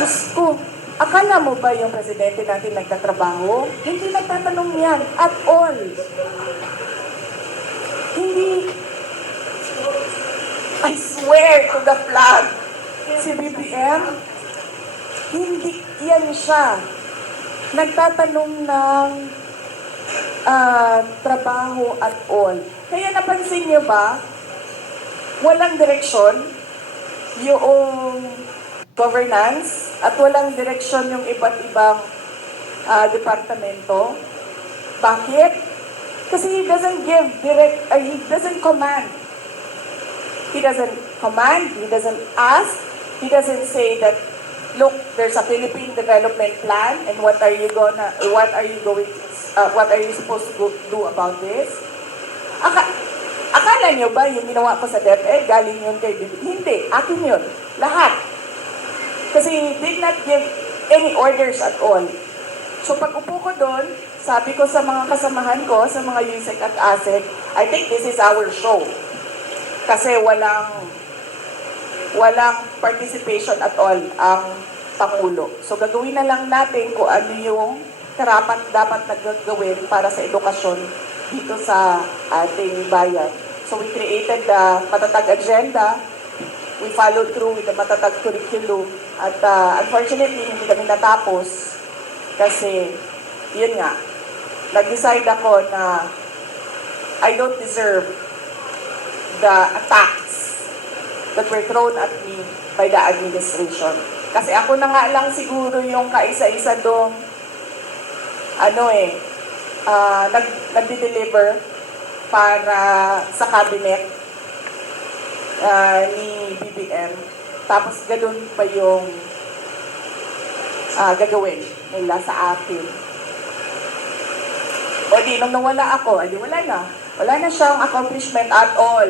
Diyos ko, akala mo ba yung presidente natin nagtatrabaho? Hindi nagtatanong yan at all. Hindi. I swear to the flag. Si BBM, hindi yan siya. Nagtatanong ng uh, trabaho at all. Kaya napansin niyo ba, walang direksyon yung governance, at walang direksyon yung iba't ibang uh, departamento. Bakit? Kasi he doesn't give direct, uh, he doesn't command. He doesn't command, he doesn't ask, he doesn't say that, look, there's a Philippine development plan and what are you gonna, what are you going, uh, what are you supposed to go, do about this? Aka, akala nyo ba yung ginawa ko sa DepEd, galing yun kay Hindi, akin yun. Lahat. Kasi he did not give any orders at all. So pag upo ko doon, sabi ko sa mga kasamahan ko, sa mga USEC at ASEC, I think this is our show. Kasi walang walang participation at all ang Pangulo. So gagawin na lang natin kung ano yung karapat dapat nagagawin para sa edukasyon dito sa ating bayan. So we created the matatag agenda. We followed through with the matatag curriculum at uh, unfortunately, hindi kami natapos kasi, yun nga, nag-decide ako na I don't deserve the attacks that were thrown at me by the administration. Kasi ako na nga lang siguro yung kaisa-isa dong ano eh, uh, nag, nag-deliver para sa cabinet uh, ni BBM. Tapos ganun pa yung uh, gagawin nila sa akin. O di, nung nawala ako, edi wala na. Wala na siyang accomplishment at all.